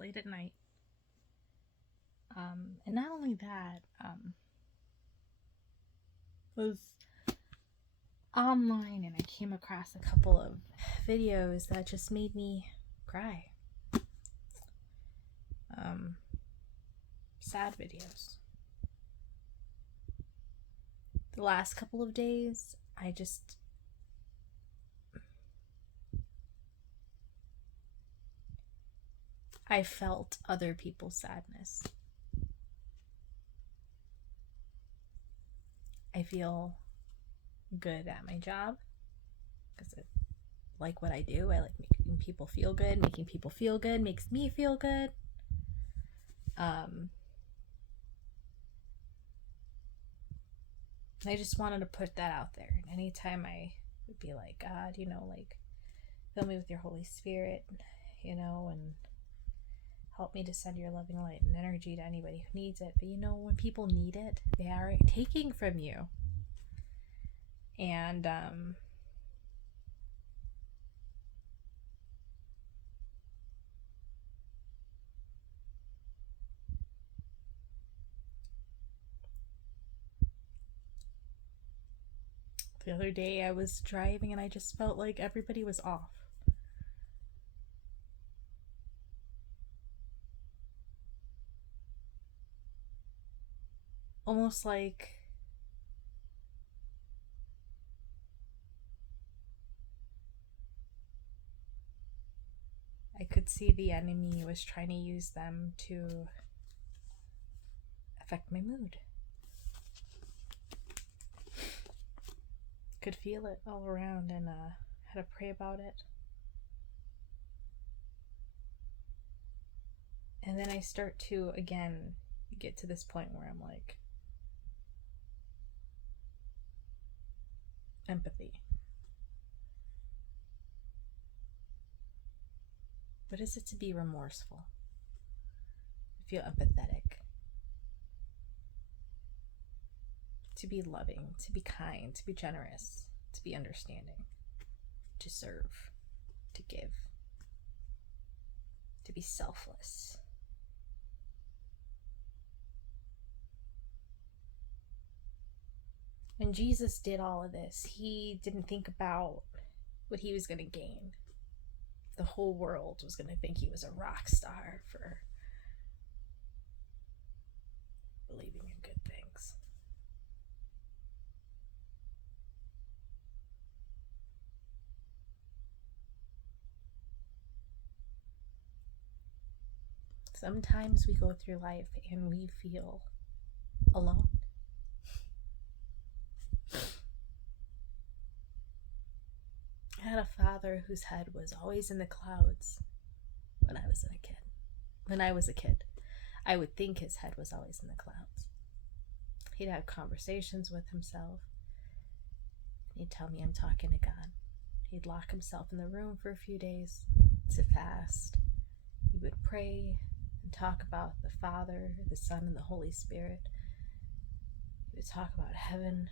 late at night. And not only that, was online and I came across a couple of videos that just made me cry. Sad videos. The last couple of days, I felt other people's sadness. I feel good at my job because I like what I do. I like making people feel good. Making people feel good makes me feel good. I just wanted to put that out there. And anytime I would be like, God, fill me with your Holy Spirit, and help me to send your loving light and energy to anybody who needs it. But when people need it, they are taking from you. And the other day I was driving and I just felt like everybody was off. Almost like I could see the enemy was trying to use them to affect my mood. Could feel it all around and had to pray about it. And then I start to, again, get to this point where I'm like, empathy. What is it to be remorseful? Feel empathetic. To be loving, to be kind, to be generous, to be understanding, to serve, to give, to be selfless. When Jesus did all of this, he didn't think about what he was going to gain. The whole world was going to think he was a rock star for believing in good things. Sometimes we go through life and we feel alone. I had a father whose head was always in the clouds when I was a kid. I would think his head was always in the clouds. He'd have conversations with himself. He'd tell me I'm talking to God. He'd lock himself in the room for a few days to fast. He would pray and talk about the Father, the Son, and the Holy Spirit. He would talk about heaven.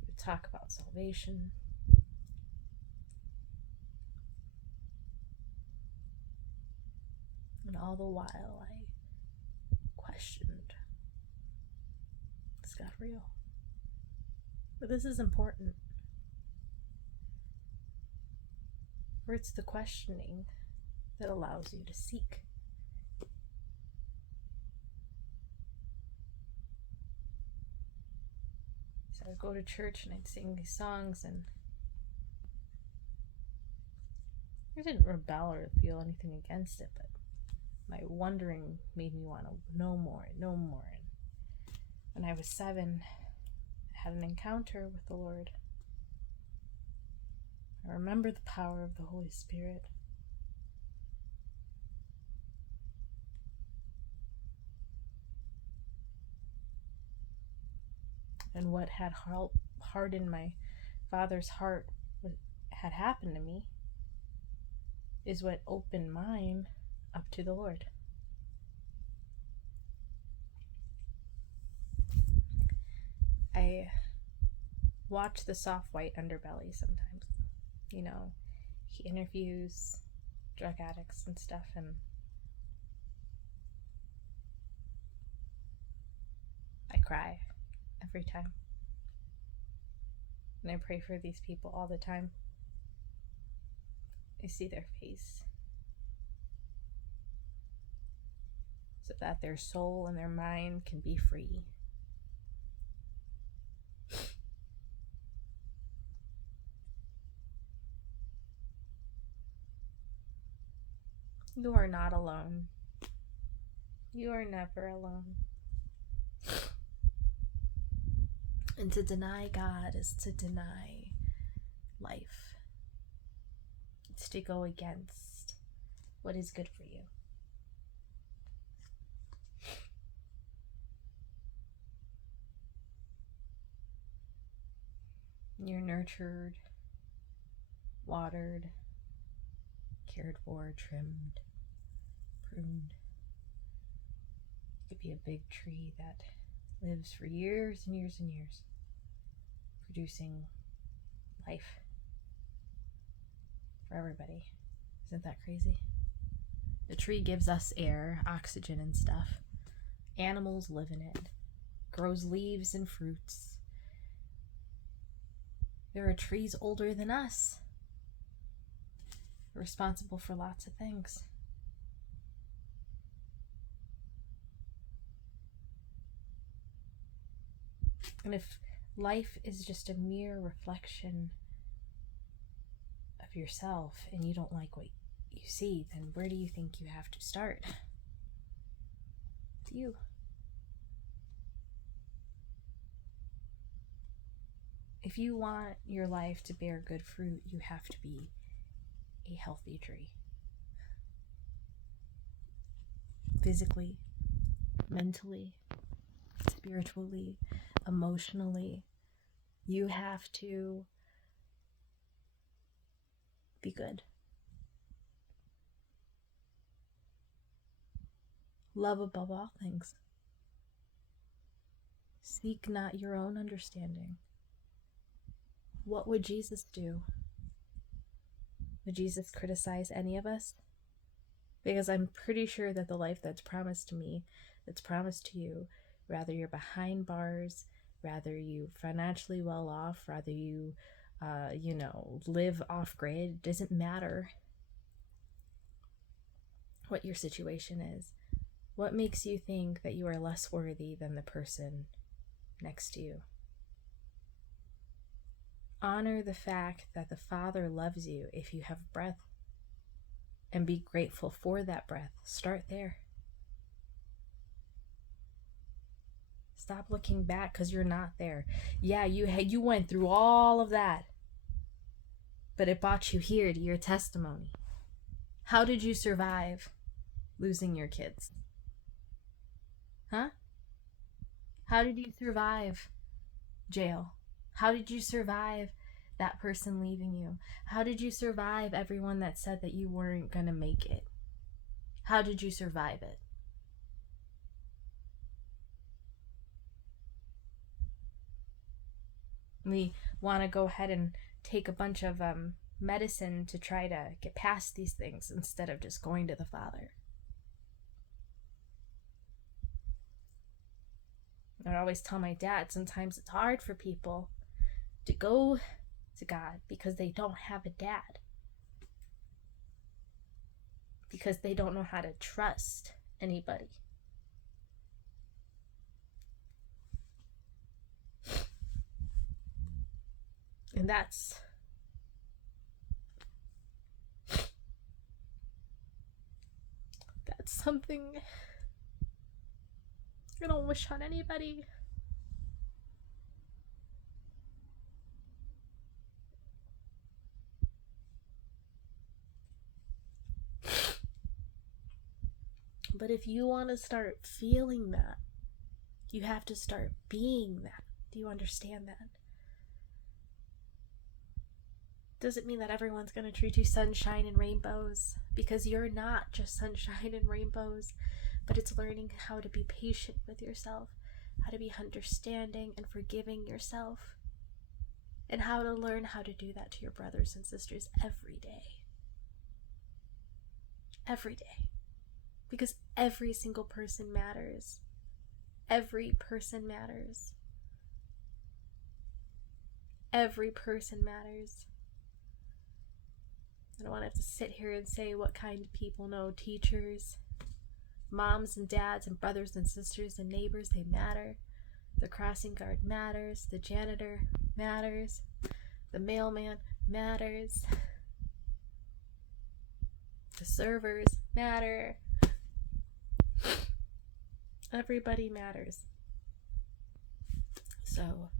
He would talk about salvation. And all the while I questioned, is God real? But this is important. For it's the questioning that allows you to seek. So I'd go to church and I'd sing these songs, and I didn't rebel or feel anything against it, but my wondering made me want to know more and know more. And when I was 7, I had an encounter with the Lord. I remember the power of the Holy Spirit. And what had hardened my father's heart, what had happened to me, is what opened mine up to the Lord. I watch the Soft White Underbelly sometimes. He interviews drug addicts and stuff, and I cry every time. And I pray for these people all the time. I see their face, so that their soul and their mind can be free. You are not alone. You are never alone. And to deny God is to deny life. It's to go against what is good for you. You're nurtured, watered, cared for, trimmed, pruned. You could be a big tree that lives for years and years and years, producing life for everybody. Isn't that crazy? The tree gives us air, oxygen, and stuff. Animals live in it, grows leaves and fruits. There are trees older than us, responsible for lots of things. And if life is just a mere reflection of yourself and you don't like what you see, then where do you think you have to start? It's you. If you want your life to bear good fruit, you have to be a healthy tree. Physically, mentally, spiritually, emotionally, you have to be good. Love above all things. Seek not your own understanding. What would Jesus do? Would Jesus criticize any of us? Because I'm pretty sure that the life that's promised to me, that's promised to you, rather you're behind bars, rather you financially well off, rather you, live off grid, it doesn't matter what your situation is. What makes you think that you are less worthy than the person next to you? Honor the fact that the Father loves you if you have breath, and be grateful for that breath. Start there. Stop looking back because you're not there. Yeah, you went through all of that, but it brought you here to your testimony. How did you survive losing your kids? Huh? How did you survive jail? How did you survive that person leaving you? How did you survive everyone that said that you weren't going to make it? How did you survive it? We want to go ahead and take a bunch of medicine to try to get past these things instead of just going to the Father. I always tell my dad, sometimes it's hard for people to go to God because they don't have a dad. Because they don't know how to trust anybody. And that's something I don't wish on anybody. But if you want to start feeling that, you have to start being that. Do you understand that? Doesn't mean that everyone's going to treat you sunshine and rainbows, because you're not just sunshine and rainbows, but it's learning how to be patient with yourself, how to be understanding and forgiving yourself, and how to learn how to do that to your brothers and sisters every day. Every day. Because every single person matters. Every person matters. Every person matters. I don't want to have to sit here and say what kind of people. No, teachers, moms and dads and brothers and sisters and neighbors, they matter. The crossing guard matters. The janitor matters. The mailman matters. The servers matter. Everybody matters. So,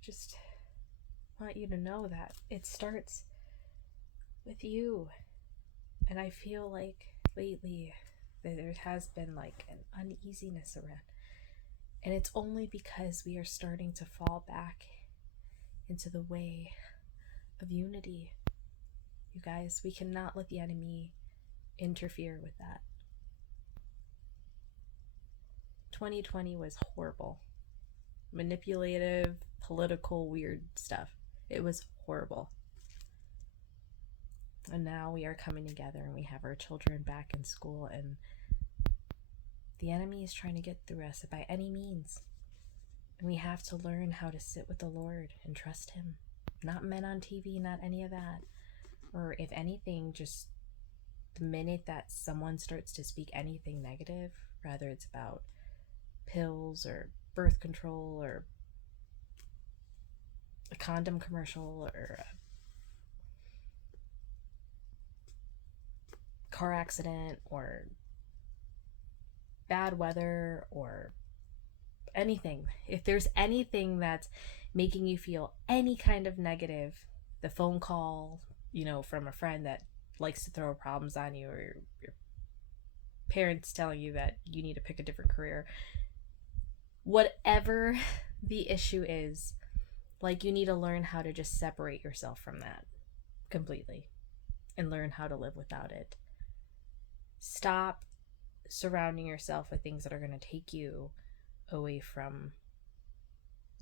just want you to know that it starts with you. And I feel like lately there has been like an uneasiness around. And it's only because we are starting to fall back into the way of unity. You guys, we cannot let the enemy interfere with that. 2020 was horrible. Manipulative, political, weird stuff. It was horrible. And now we are coming together and we have our children back in school, and the enemy is trying to get through us by any means. And we have to learn how to sit with the Lord and trust Him. Not men on TV, not any of that. Or if anything, just the minute that someone starts to speak anything negative, whether it's about pills or birth control or a condom commercial or a car accident or bad weather or anything, if there's anything that's making you feel any kind of negative, the phone call, from a friend that likes to throw problems on you, or your parents telling you that you need to pick a different career, whatever the issue is, you need to learn how to just separate yourself from that completely and learn how to live without it. Stop surrounding yourself with things that are going to take you away from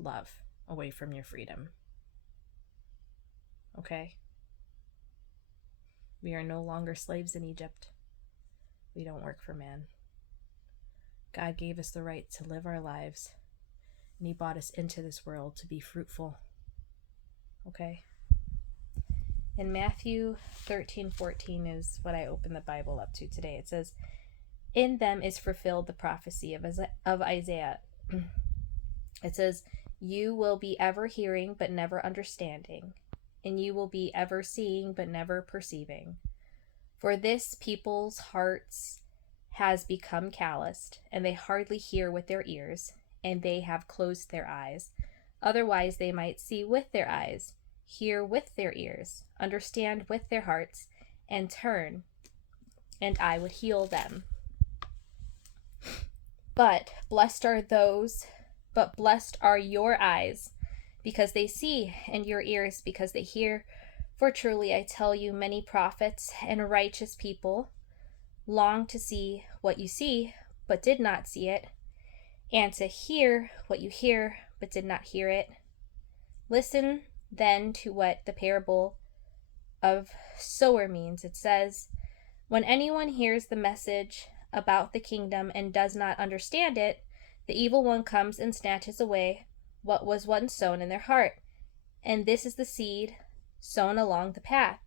love, away from your freedom. Okay? We are no longer slaves in Egypt. We don't work for man. God gave us the right to live our lives, and He brought us into this world to be fruitful. Okay? And Mathew 13:14 is what I opened the Bible up to today. It says, "In them is fulfilled the prophecy of Isaiah." It says, "You will be ever hearing but never understanding, and you will be ever seeing but never perceiving. For this people's hearts has become calloused, and they hardly hear with their ears, and they have closed their eyes. Otherwise they might see with their eyes, hear with their ears, understand with their hearts, and turn, and I would heal them. But blessed are your eyes, because they see, and your ears, because they hear. For truly I tell you, many prophets and righteous people long to see what you see, but did not see it, and to hear what you hear, but did not hear it. Listen then to what the parable of sower means. It says, when anyone hears the message about the kingdom and does not understand it, the evil one comes and snatches away what was once sown in their heart. And this is the seed sown along the path.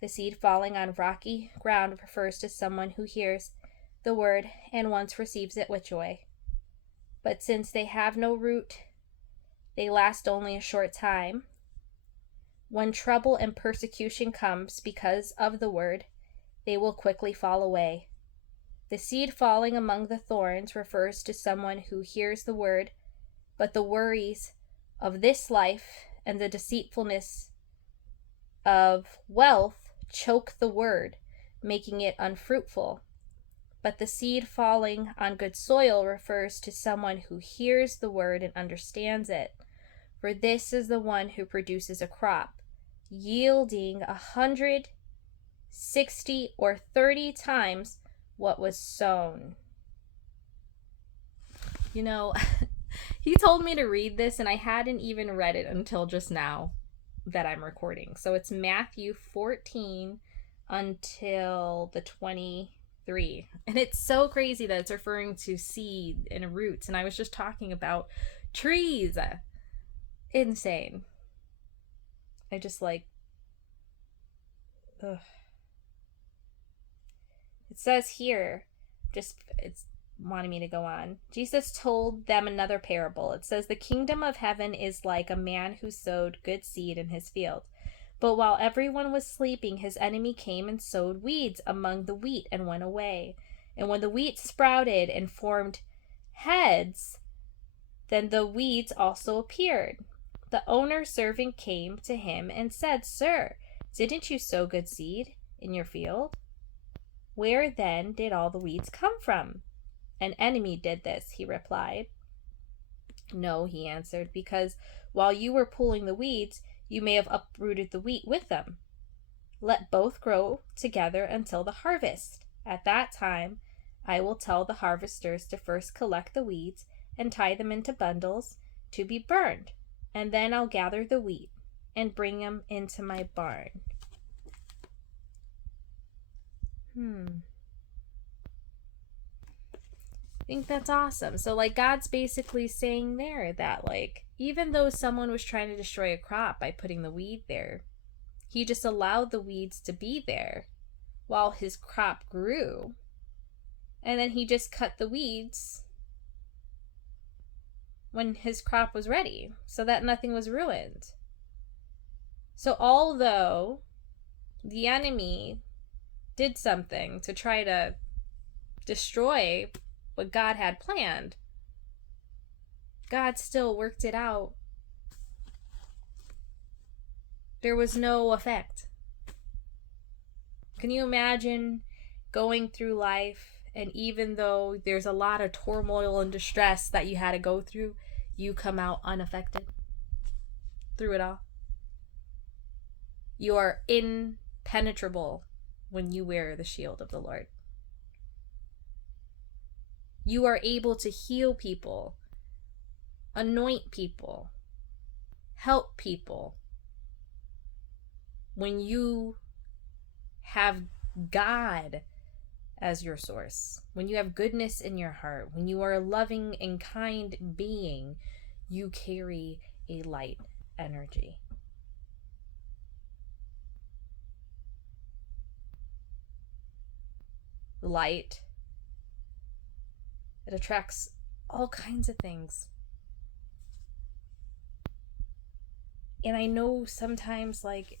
The seed falling on rocky ground refers to someone who hears the word and once receives it with joy. But since they have no root, they last only a short time. When trouble and persecution comes because of the word, they will quickly fall away. The seed falling among the thorns refers to someone who hears the word, but the worries of this life and the deceitfulness of wealth choke the word, making it unfruitful. But the seed falling on good soil refers to someone who hears the word and understands it. For this is the one who produces a crop, yielding 160 or 30 times what was sown. He told me to read this, and I hadn't even read it until just now that I'm recording. So it's Matthew 14 until the 23rd 3. And it's so crazy that it's referring to seed and roots. And I was just talking about trees. Insane. I just like, ugh. It says here, it's wanting me to go on. Jesus told them another parable. It says, the kingdom of heaven is like a man who sowed good seed in his field. But while everyone was sleeping, his enemy came and sowed weeds among the wheat and went away. And when the wheat sprouted and formed heads, then the weeds also appeared. The owner's servant came to him and said, Sir, didn't you sow good seed in your field? Where then did all the weeds come from? An enemy did this, he replied. No, he answered, because while you were pulling the weeds, you may have uprooted the wheat with them. Let both grow together until the harvest. At that time, I will tell the harvesters to first collect the weeds and tie them into bundles to be burned, and then I'll gather the wheat and bring them into my barn. I think that's awesome. So, like, God's basically saying there that, like, even though someone was trying to destroy a crop by putting the weed there, he just allowed the weeds to be there while his crop grew. And then he just cut the weeds when his crop was ready so that nothing was ruined. So, although the enemy did something to try to destroy what God had planned, God still worked it out. There was no effect. Can you imagine going through life, and even though there's a lot of turmoil and distress that you had to go through, you come out unaffected through it all? You are impenetrable when you wear the shield of the Lord. You are able to heal people, anoint people, help people. When you have God as your source, when you have goodness in your heart, when you are a loving and kind being, you carry a light energy. Light, it attracts all kinds of things. And I know sometimes, like,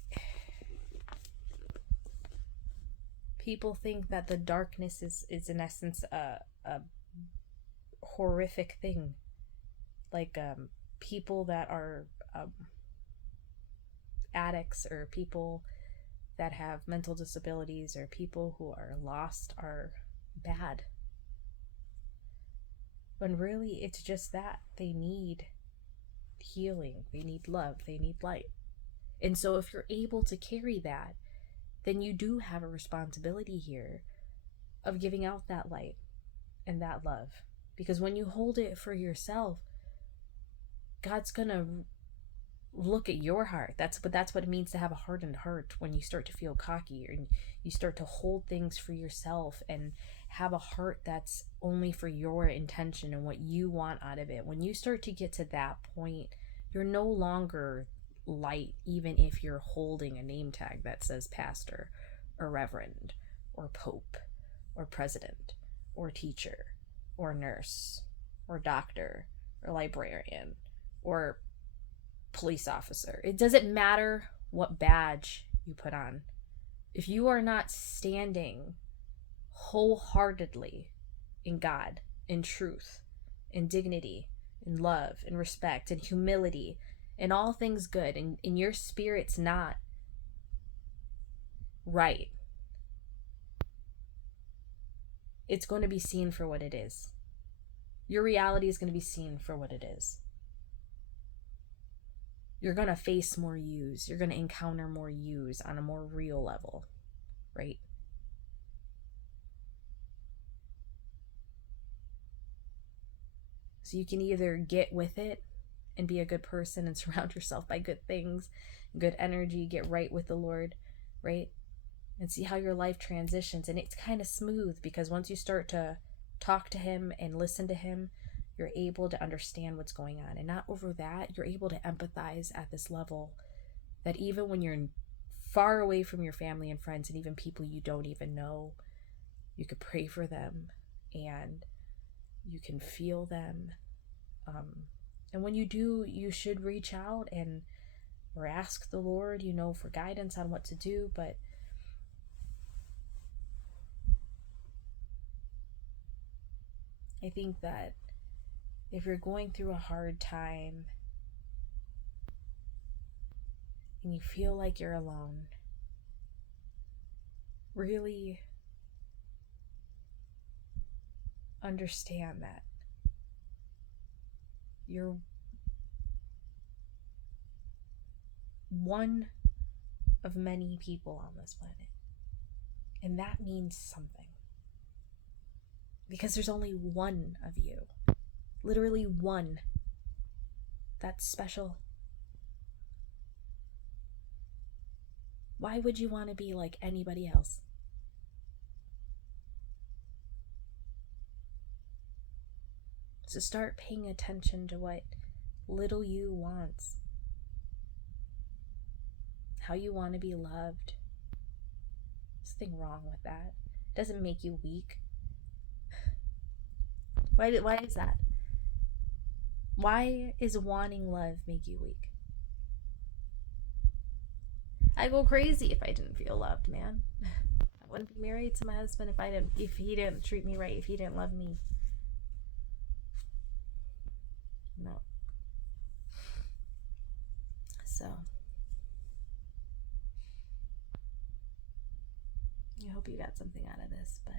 people think that the darkness is in essence a horrific thing. Like, people that are addicts, or people that have mental disabilities, or people who are lost are bad. When really it's just that they need healing, they need love, they need light. And so if you're able to carry that, then you do have a responsibility here of giving out that light and that love. Because when you hold it for yourself, God's gonna look at your heart. That's what it means to have a hardened heart. When you start to feel cocky, and you start to hold things for yourself and have a heart that's only for your intention and what you want out of it. When you start to get to that point, you're no longer light, even if you're holding a name tag that says pastor or reverend or pope or president or teacher or nurse or doctor or librarian or police officer. It doesn't matter what badge you put on. If you are not standing wholeheartedly in God, in truth, in dignity, in love, in respect, in humility, in all things good, and your spirit's not right, it's going to be seen for what it is. Your reality is going to be seen for what it is. You're going to face more yous. You're going to encounter more yous on a more real level, right? So you can either get with it and be a good person and surround yourself by good things, good energy, get right with the Lord, right? and see how your life transitions. And it's kind of smooth because once you start to talk to him and listen to him, you're able to understand what's going on. And not over that, you're able to empathize at this level that even when you're far away from your family and friends and even people you don't even know, you could pray for them and you can feel them. And when you do, you should reach out and or ask the Lord, for guidance on what to do. But I think that if you're going through a hard time and you feel like you're alone, really understand that you're one of many people on this planet. And that means something. Because there's only one of you. Literally one. That's special. Why would you want to be like anybody else? So start paying attention to what little you wants. How you want to be loved. There's nothing wrong with that. It doesn't make you weak. Why is that? Why is wanting love make you weak? I'd go crazy if I didn't feel loved, man. I wouldn't be married to my husband if he didn't treat me right, if he didn't love me. No. So I hope you got something out of this, but